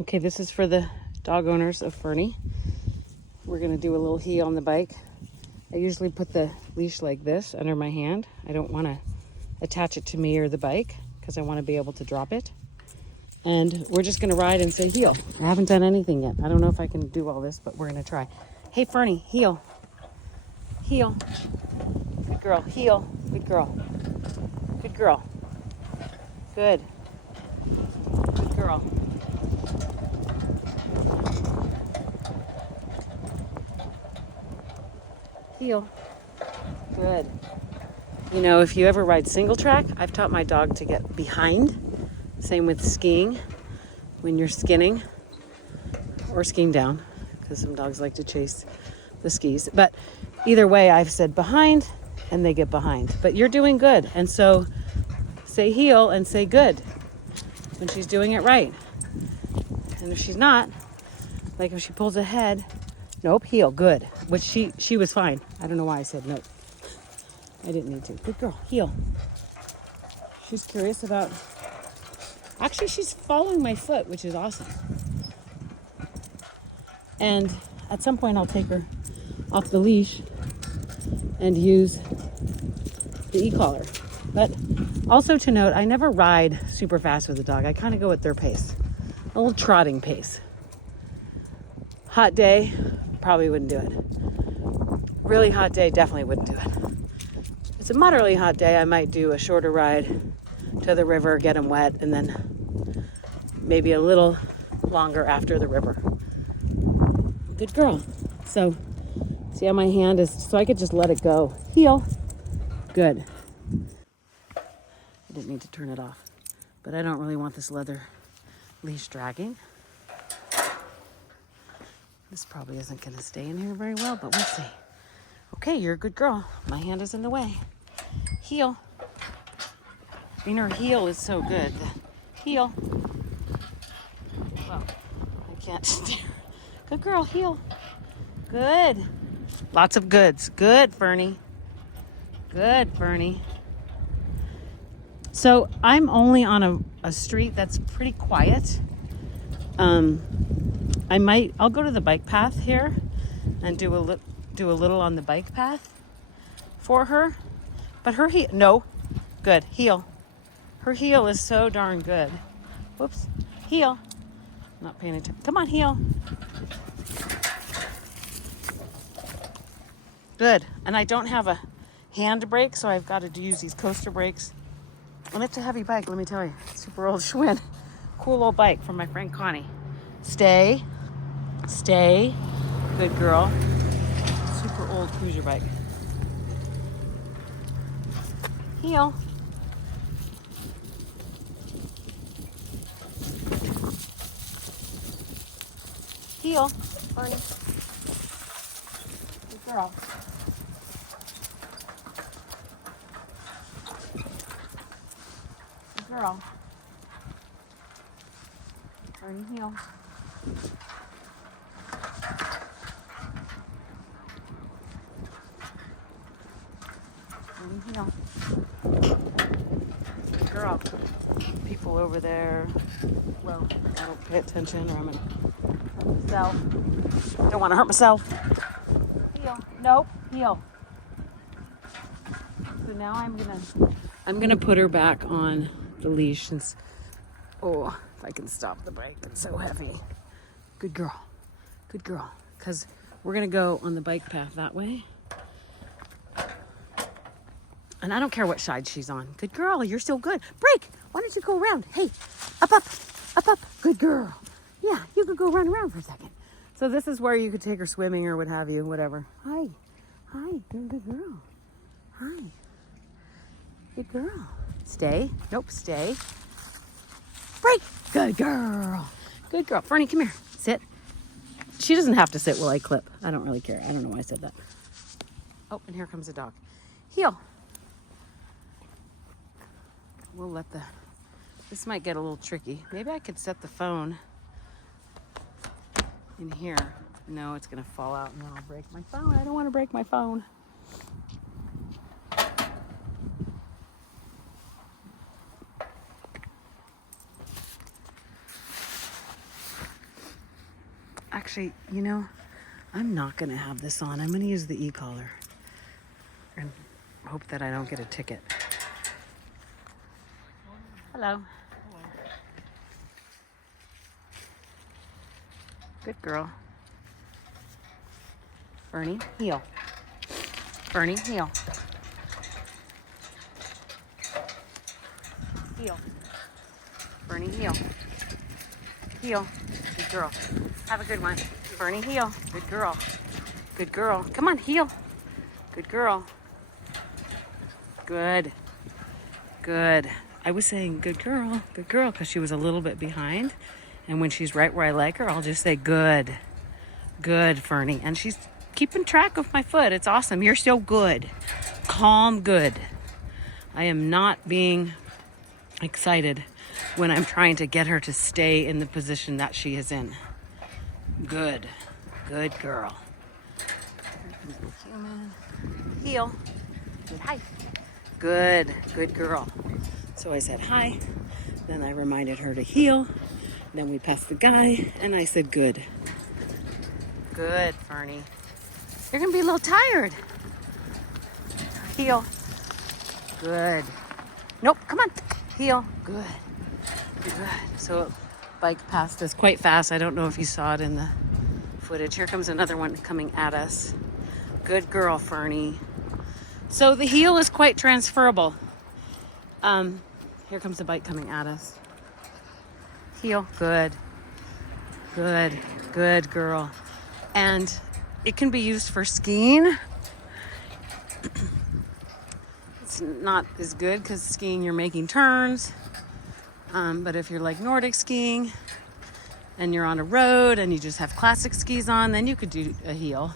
Okay, this is for the dog owners of Fernie. We're gonna do a little heel on the bike. I usually put the leash like this under my hand. I don't wanna attach it to me or the bike because I wanna be able to drop it. And we're just gonna ride and say heel. I haven't done anything yet. I don't know if I can do all this, but we're gonna try. Hey, Fernie, heel. Heel. Good girl, heel. Good girl. Good girl. Good. Good girl. Heel. Good. You know, if you ever ride single track, I've taught my dog to get behind. Same with skiing, when you're skinning or skiing down, because some dogs like to chase the skis. But either way, I've said behind and they get behind. But you're doing good. And so say heel and say good when she's doing it right. And if she's not, like if she pulls ahead, nope, heel, good. Which she was fine. I don't know why I said nope. I didn't need to. Good girl, heel. She's curious about, actually she's following my foot, which is awesome. And at some point I'll take her off the leash and use the e-collar. But also to note, I never ride super fast with the dog. I kind of go at their pace, a little trotting pace. Hot day, probably wouldn't do it. Really hot day, definitely wouldn't do it. If it's a moderately hot day, I might do a shorter ride to the river, get them wet, and then maybe a little longer after the river. Good girl. So, see how my hand is, so I could just let it go. Heel. Good. I didn't need to turn it off, but I don't really want this leather leash dragging. This probably isn't going to stay in here very well, but we'll see. Okay, you're a good girl. My hand is in the way. Heel. I mean, her heel is so good. Heel. Well, I can't steer. Good girl, heel. Good. Lots of goods. Good, Fernie. Good, Fernie. So I'm only on a street that's pretty quiet. I'll go to the bike path here and do a little on the bike path for her. But her heel, no, good, heel. Her heel is so darn good. Whoops, heel. Not paying attention. Come on, heel. Good. And I don't have a hand brake, so I've got to use these coaster brakes. And it's a heavy bike, let me tell you. Super old Schwinn. Cool old bike from my friend Connie. Stay. Stay. Good girl. Super old cruiser bike. Heel. Heel. Fernie. Good girl. Good girl. Fernie, heel. Fernie, heel. Good girl. People over there. Well, I don't pay attention or I'm gonna hurt myself. Don't want to hurt myself. Heel. Nope. Heel. So now I'm gonna put her back on the leash since, oh, if I can stop the brake, it's so heavy. Good girl. Good girl. Because we're gonna go on the bike path that way. And I don't care what side she's on. Good girl, you're still good. Brake! Why don't you go around? Hey, up, up, up, up. Good girl. Yeah, you could go run around for a second. So this is where you could take her swimming or what have you, whatever. Hi. Hi, you're a good girl. Hi. Good girl. Stay. Nope, stay. Brake. Good girl. Good girl. Fernie, come here. Sit. She doesn't have to sit while I clip. I don't really care. I don't know why I said that. Oh, and here comes the dog. Heel. We'll let this might get a little tricky. Maybe I could set the phone in here. No, it's gonna fall out and then I'll break my phone. I don't want to break my phone. Actually, you know, I'm not going to have this on. I'm going to use the e-collar and hope that I don't get a ticket. Hello. Good girl. Fernie, heel. Fernie, heel. Heel. Fernie, heel. Heel. Good girl. Have a good one. Fernie, heel. Good girl. Good girl. Come on, heel. Good girl. Good. Good. I was saying good girl, because she was a little bit behind. And when she's right where I like her, I'll just say good. Good, Fernie. And she's keeping track of my foot. It's awesome. You're so good. Calm, good. I am not being excited when I'm trying to get her to stay in the position that she is in. Good. Good girl. Human. Heel. Good. Hi. Good. Good girl. So I said hi. Then I reminded her to heel. Then we passed the guy and I said good. Good, Fernie. You're going to be a little tired. Heel. Good. Nope, come on. Heel. Good. Good. So bike passed us quite fast. I don't know if you saw it in the footage. Here comes another one coming at us. Good girl, Fernie. So the heel is quite transferable. Here comes the bike coming at us. Heel. Good. Good. Good girl. And it can be used for skiing. It's not as good because skiing you're making turns. But if you're like Nordic skiing and you're on a road and you just have classic skis on, then you could do a heel.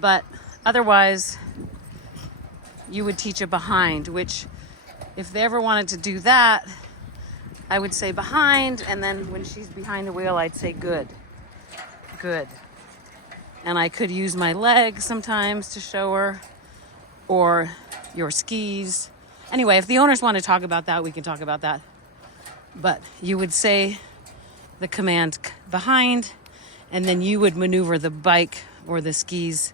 But otherwise, you would teach a behind, which if they ever wanted to do that, I would say behind, and then when she's behind the wheel, I'd say good. Good. And I could use my legs sometimes to show her, or your skis. Anyway, if the owners want to talk about that, we can talk about that. But you would say the command behind, and then you would maneuver the bike or the skis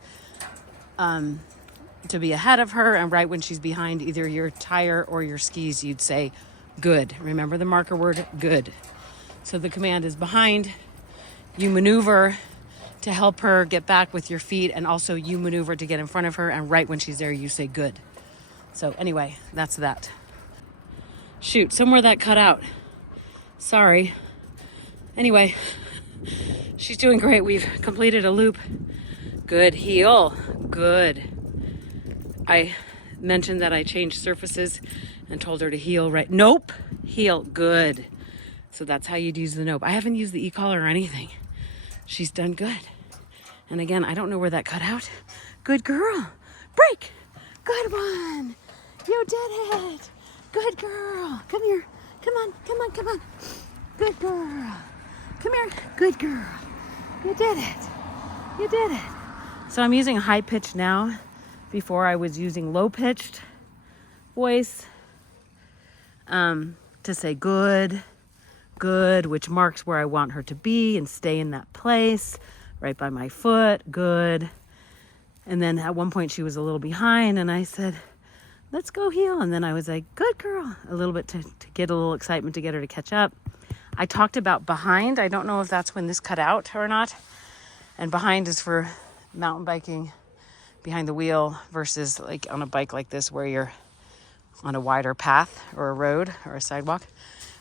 to be ahead of her, and right when she's behind either your tire or your skis, you'd say good. Remember the marker word, good. So the command is behind. You maneuver to help her get back with your feet, and also you maneuver to get in front of her, and right when she's there, you say good. So anyway, that's that. Shoot, somewhere that cut out. Sorry. Anyway, she's doing great. We've completed a loop. Good heel. Good. I mentioned that I changed surfaces and told her to heel right. Nope. Heel. Good. So that's how you'd use the nope. I haven't used the e-collar or anything. She's done good. And again, I don't know where that cut out. Good girl. Break. Good one. You did it. Good girl. Come here. Come on. Come on. Come on. Good girl. Come here. Good girl. You did it. You did it. So I'm using high pitch now. Before I was using low pitched voice to say good, good, which marks where I want her to be and stay in that place, right by my foot, good. And then at one point she was a little behind and I said, let's go heel. And then I was like, good girl, a little bit to get a little excitement to get her to catch up. I talked about behind. I don't know if that's when this cut out or not. And behind is for mountain biking, behind the wheel, versus like on a bike like this where you're on a wider path or a road or a sidewalk,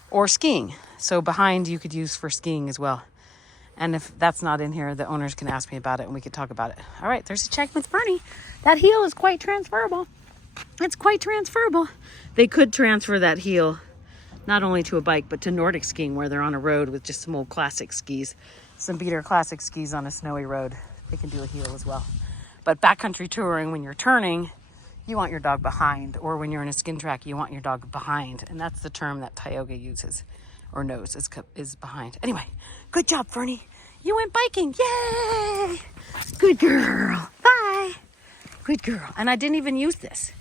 or skiing. So behind you could use for skiing as well. And if that's not in here, the owners can ask me about it and we could talk about it. All right, there's a check with Fernie. That heel is quite transferable. It's quite transferable. They could transfer that heel not only to a bike, but to Nordic skiing where they're on a road with just some old classic skis, some beater classic skis on a snowy road. They can do a heel as well. But backcountry touring, when you're turning, you want your dog behind. Or when you're in a skin track, you want your dog behind. And that's the term that Tioga uses, or knows, is behind. Anyway, good job, Fernie. You went biking. Yay! Good girl. Bye. Good girl. And I didn't even use this.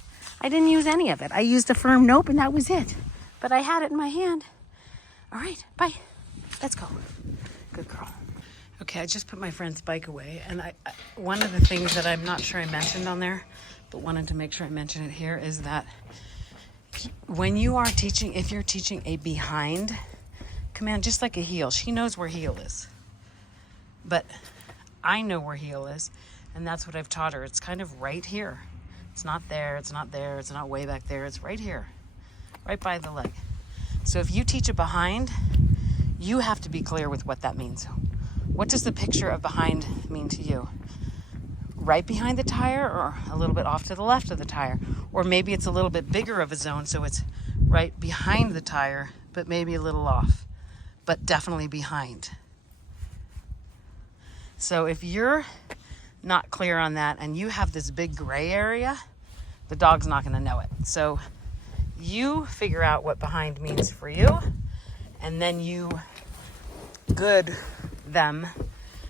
I didn't use any of it. I used a firm nope, and that was it. But I had it in my hand. All right, bye. Let's go. Good girl. Okay, I just put my friend's bike away, and one of the things that I'm not sure I mentioned on there, but wanted to make sure I mention it here, is that when you are teaching, if you're teaching a behind command, just like a heel, she knows where heel is. But I know where heel is, and that's what I've taught her. It's kind of right here. It's not there, it's not there, it's not way back there, it's right here, right by the leg. So if you teach a behind, you have to be clear with what that means. What does the picture of behind mean to you? Right behind the tire, or a little bit off to the left of the tire? Or maybe it's a little bit bigger of a zone, so it's right behind the tire, but maybe a little off, but definitely behind. So if you're not clear on that and you have this big gray area, the dog's not going to know it. So you figure out what behind means for you, and then you good them.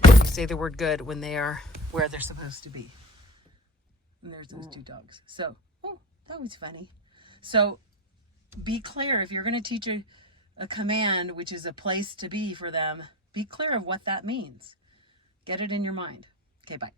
You say the word good when they are where they're supposed to be. And there's those two dogs. So, oh, that was funny. So be clear. If you're going to teach a command, which is a place to be for them, be clear of what that means. Get it in your mind. Okay, bye.